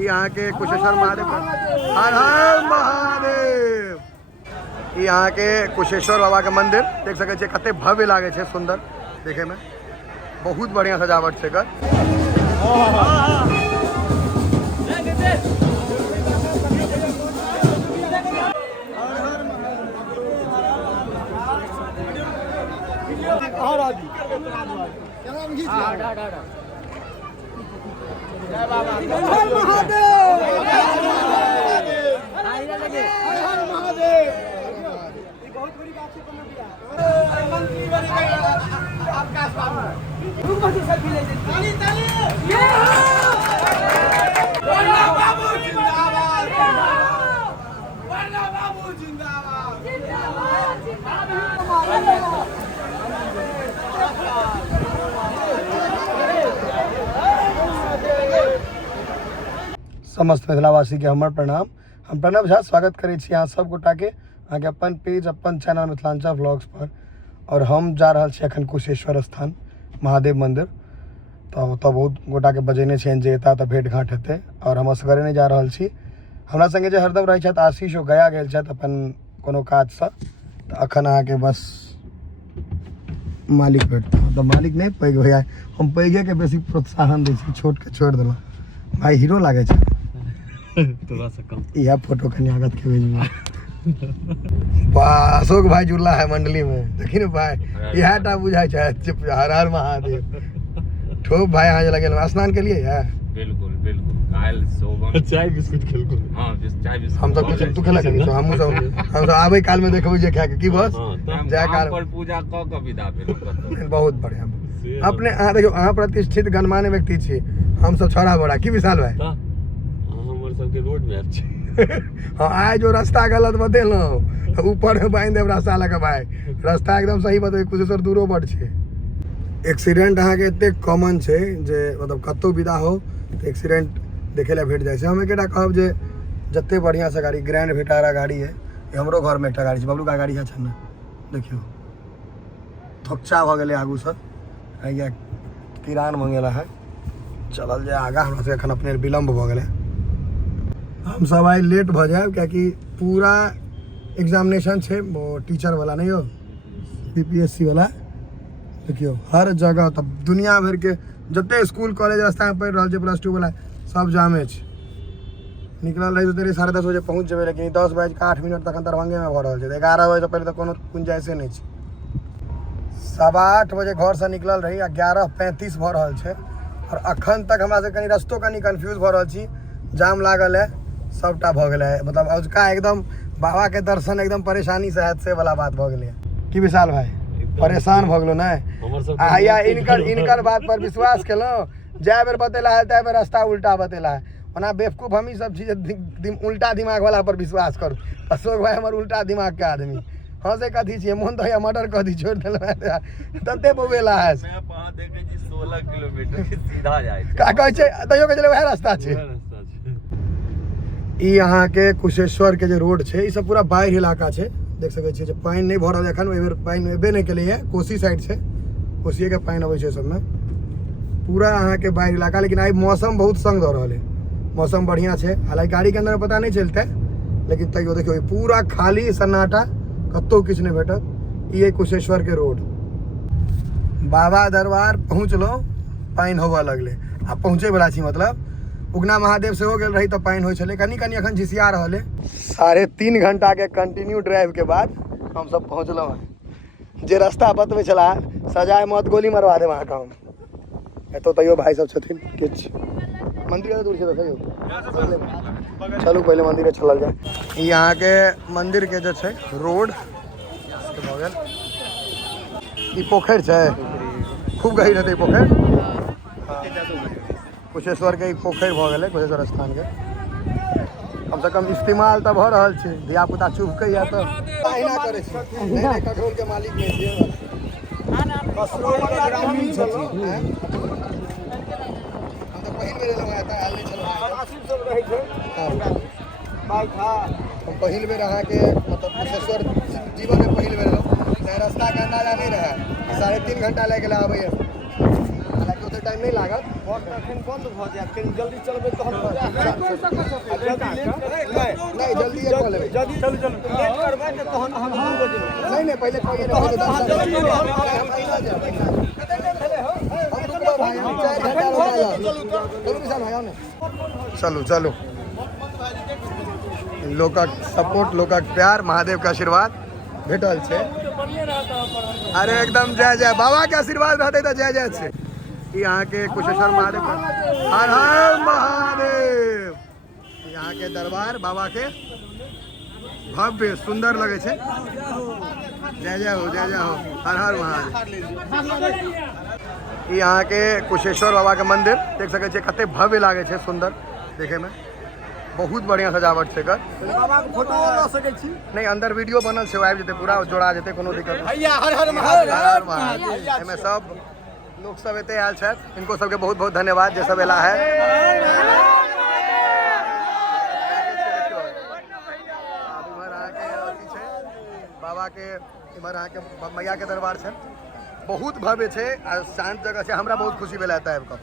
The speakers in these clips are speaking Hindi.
यहाँ के कुशेश्वर महादेव, हर हर महादेव। यहाँ के कुशेश्वर बाबा के मंदिर देख सके छे, कते भव्य लागे छे, सुंदर देखे में, बहुत बढ़िया सजावट छे कर। समस्त मिथिलावासी के हमर प्रणाम। हम प्रणव झा स्वागत करै छी अहाँ सब गोटा के अहाँके अपन पेज, अपन चैनल मिथिलांचल व्लॉग्स पर। और हम जा रहल छी एखन कुशेश्वर स्थान महादेव मंदिर। तो बहुत गोटा के बजेने छनि जे एता तऽ भेंट घाट हेतै, और हम असगरे नहि जा रहल छी। हमरा संगे जे हरदम रहै छथि आशीष, ओ गया गेल छथि अपन कोनो काजसँ। तऽ अखन अहाँके बस मालिक भेटता, तऽ मालिक नहि पैघ भैया, हम पैघे के बेसी प्रोत्साहन दै छी, छोट के छोड़ि देलहुँ। भाई हीरो लागे छै थोड़ा सा कम। यह फोटो कन्यागत के भेजूंगा। अशोक भाई जुड़ला है मंडली में, देखी ना भाई, यह टा बुझाई है। हर हर महादेव। ठोक भाई यहाँ लगे स्नान के लिए है। बिल्कुल बिल्कुल काल सोबन चाय बिस्कुट खेलको। हां चाय बिस्कुट हम सब कुछ तू खेला करी, तो हम सब आबे काल में देखबो जे खा के की बस जय काल पर पूजा क के विदा भेल। बहुत बढ़िया। अपने अहाँ देखियो, अहाँ प्रतिष्ठित गणमान्य व्यक्ति छी, हम सब छोड़ा बड़ा की विशाल भाई हमर सब के रोड मैप छै। हां आइ जो रास्ता गलत बतेलहुं, ऊपर में बांध देब रास्ता लगा भाई, रास्ता एकदम सही बतेबै, कुशेश्वर दूरो बड़ छै। एक्सीडेंट अहाँ के एते कॉमन छै जे मतलब कतौ विदा हो तो एक्सीडेंट देखे ला भेट जाए छै। हम एकेटा कहब जे जते बढ़िया से गाड़ी, ग्रैंड विटारा गाड़ी है, हमरो घर में एकटा गाड़ी छै, बबलू का गाड़ी है ना, देखियो थोकचा भ गेलै आगू से, या किरान मंगेला है, चलल जाए आगा। हमरा से एखन अपने विलम्ब भ गेलै, हम सब आइ लेट भ जाए, कियाकि पूरा एग्जामिनेशन छै वो टीचर वाला नहीं हो, बीपीएससी वाला। देखियो हर जगह, तब दुनिया भर के जते स्कूल कॉलेज रास्ता में पढ़ रहा है प्लस 2 वाला सब जामे छै। निकल रही तो तेरे 10:30 बजे पहुँच जेबे, लेकिन 10:08 तक दरभंगे में भ रहल छै। 11 बजे तो पहले तो कोनो गुंजाइशे नहीं छै। 8:15 बजे घर से निकल रही, 11:35 भ रहल छै, और अखन तक हमरा से कनी रस्तो कनी कंफ्यूज भ रहल छी। जाम लागल है, सबटा भ गेलै, मतलब अजुका एकदम बाबा के दर्शन एकदम परेशानी से हैत से वाला बात भ गेलै। की विशाल भाई परेशान भ गेलो नै? आया इनकर बात पर विश्वास केलो, जाय बेर बतेला है तय बेर रास्ता उल्टा बतेला है। ओना बेवकूफ हम ही सब चीज उल्टा दिमाग वाला पर विश्वास करू। अशोक भाई हमर उल्टा दिमाग के आदमी। हाँ से कथी छियै, मोन तो मर्डर कथी छोड़ देल तते बोवेला है। मैं वहां देखे छी 16 किलोमीटर सीधा जाय छै। का कहै छै तइयो के चले वह रास्ता छै। ई यहाँ के कुशेश्वर के जे रोड छै, ई सब पूरा बाढ़ इलाका छै। देख सके छी पानी नहीं भर रहा है, एखन एहि बेर पानी एबे नहीं केले है। कोसी साइड से, कोसिये के पानी अबै छै सब में, पूरा अहाँ के बाढ़ इलाका। लेकिन आई मौसम बहुत संग दऽ रहल है, मौसम बढ़िया छै। हालांकि गाड़ी के अंदर पता नहीं चलते, लेकिन तैयो देखियो पूरा खाली सन्नाटा, कतौ किछु नहीं भेटत। ये कुशेश्वर के रोड, बाबा दरबार पहुँचलो, पानी होबऽ लगले। आ पहुँचे वाला छी, मतलब उगना महादेव से हो गेल रही तो पानी होइ छले, कनी कनी अखन झिसिया रहल है। 3.5 घंटा के कंटिन्यू ड्राइव के बाद हम सब पहुँचलो हैं। जे रास्ता बतबै छला सजाए मत गोली मरवा देब अहाँके हम। एतो तैयो भाई सब छथिन किछ। मंदिर के दूर से देखियो, चलू पहले मंदिर चलल जाए। ई यहाँ के मंदिर के जे छै रोड भ गेल। ई पोखर छै, खूब गहीर हेतै पोखर। कुशेश्वर के पोखर भ गेलै, कुशेश्वर स्थान के कम से कम इस्तेमाल तो भ रहल छै। धिया पुता चुभकैया तो अहिना करे छै, नहीं कंट्रोल के मालिक नहीं छियै। कसरोल के ग्रामीण छथिन, हम तो पहिल बेर एलहुँ एतऽ, आयल नहीं छलहुँ। आशीष सब रहै छै बाइक। हम पहिल बेर अहाँ के मतलब कुशेश्वर जीवन में पहिल बेर एलहुँ, रास्ता के अंदाजा नहीं रहा। 3.5 घंटा लग गेला आबै। हालांकि बेसी टाइम नहीं लागत बस एखन बंद भ जायत कनी जल्दी चलबै तो हम नहीं जल्दी ये कह लेबै जल्दी चलू चलू लेट करबै त तहन हम बजेबै नहीं पहले कहिए ना पहले तहन जल्दी हम अइला जाए हम रुकबा भाई हम 4 घंटा हो जाए चलू विशाल भाई आओ ना चलो चलो लोग का सपोर्ट लोग का प्यार महादेव का आशीर्वाद भेटल छे अरे एकदम जय जय बाबा के आशीर्वाद रहते तो जय जय छे यहाँ के कुशेश्वर महादेव का हर हर महादेव यहाँ के दरबार बाबा के भव्य सुंदर लगे छे जय जय हो हर हर महादेव यहाँ के कुशेश्वर बाबा के मंदिर देख सके छे कते भव्य लागे छे सुंदर देखे में बहुत बढ़िया सजावट छे कर बाबा के फोटो ल सकै छी नहीं अंदर वीडियो बनल छे आबि जेते पूरा जोड़ा जेते कोनो दिक्कत नहीं भैया हर हर महादेव हर महादेव एमे सब लोग सब एते आयल छथि इनको सबके बहुत बहुत धन्यवाद जे सब एला है इमहर आके अथी छे बाबा के इमहर आके मैया के दरबार छे बहुत भव्य छे आ शांत जगह छे हमरा बहुत खुशी भेल आता है आपको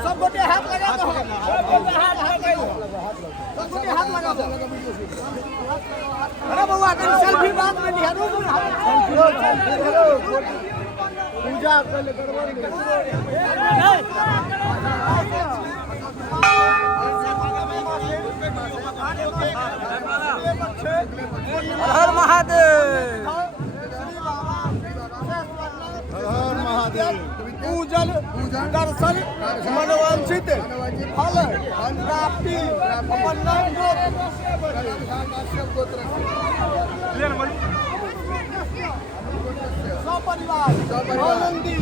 सब गोटे हाथ लगा दो हाथ लगा दो अरे बउआ कनी सेल्फी बात में लिया पूजा कर ले हर महादेव हर महादेव पूजन दर्शन मनोवांछित फल प्राप्ति सपरिवार आनंदी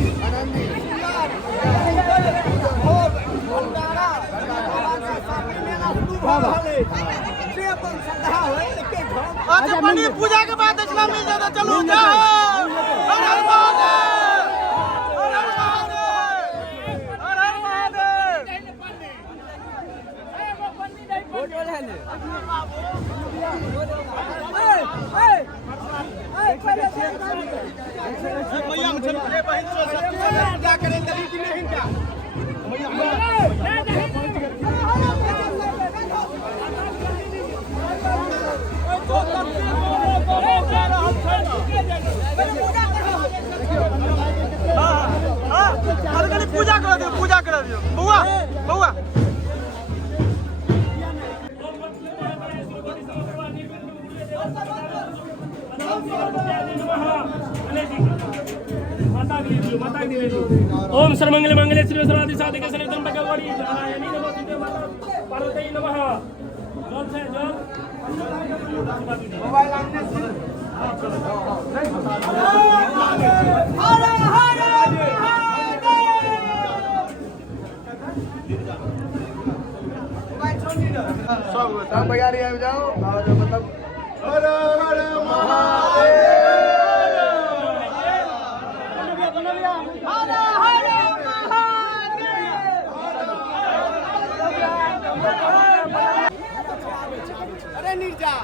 अच्छा मनी पूजा के बाद इस्लामी ज्यादा चलू मैया मुझे बहन क्या करें दली की नहीं क्या पूजा करा दियो बउआ बउआ ओम सर्वमंगल मंगले श्री सर्वादि साधिके सनेतम भगवानी नारायणी नमोस्तुते माता पार्वती नमः जल से जल मोबाइल आने से हर हर सब भैया आ जाओ मतलब हर हर महादेव अरे निर्जा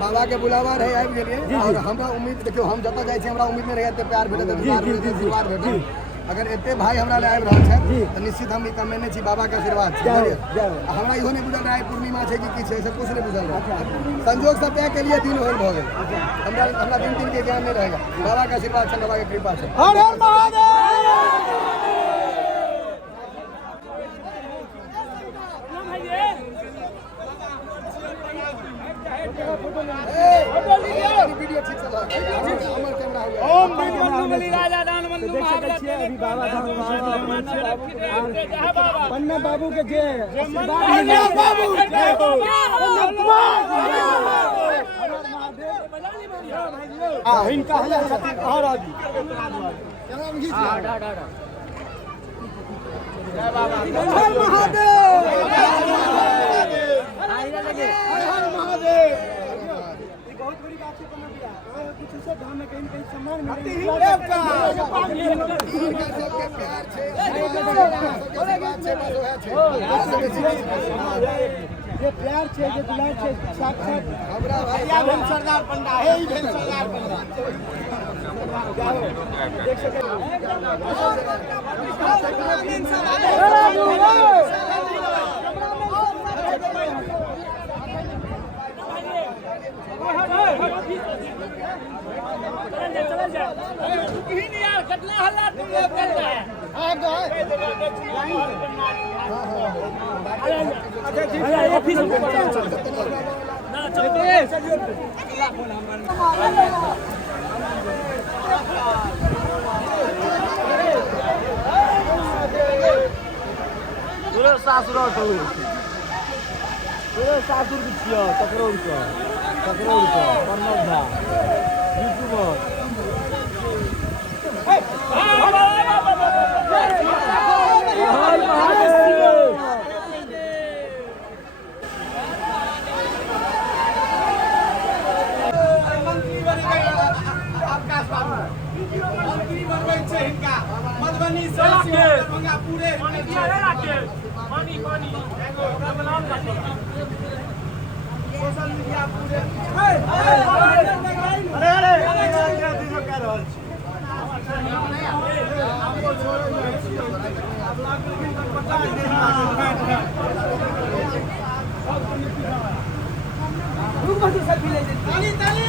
बाबा के बुलावा रहे आबि गेलिए और हमरा उम्मीद देखियो हम जतऽ जाइ छी हमरा उम्मीद नहीं रहते प्यार भेटत आशीर्वाद भेटत अगर एते भाई हमरा ले आबि रहल छै त निश्चित हम ई कमेने छी बाबा के आशीर्वाद छै हमरा इहो नहीं बुझल रहे पूर्णिमा छै कि छै सब कुछ नहीं बुझल रहे संजोग से तय के लिए दिन होल भ गेल हमरा दिन के ज्ञान नहीं रहेगा बाबा के आशीर्वाद छै बाबा के कृपा छै हर हर महादेव वीडियो ठीक चला हमर कैमरा हो गया ओम मंगली राजा दान बंधु महाराज अभी बाबा धाम पन्ना बाबू के जे पन्ना बाबू जय हो इनका और आदि जय बाबा हर महादेव हर महादेव बहुत बड़ी बात है पन्ना भैया कुछ से धाम में कहीं कहीं सम्मान सबके प्यार छे ये प्यार छे जे दुलार छे साक्षात हमरा भाई या भेल सरदार पंडा हे ई भेल सरदार पंडा देख सके कितना हल्ला तुम लोग कर रहे हैं ऑफिस में सासुर सासुर छियो तकरो पन्ना झा यूट्यूबर मंत्री बनबै छै हिनका मधुबनी से दरभंगा पूरे पानी सोशल मीडिया पूरे अरे दिनो कह रहल छी ताली ताली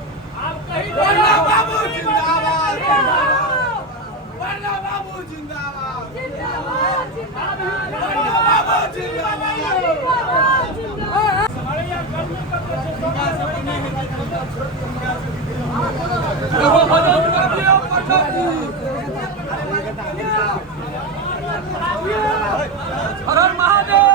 वरना बाबू जिंदाबाद वरना बाबू जिंदाबाद वरना बाबू जिंदाबाद हर हर महादेव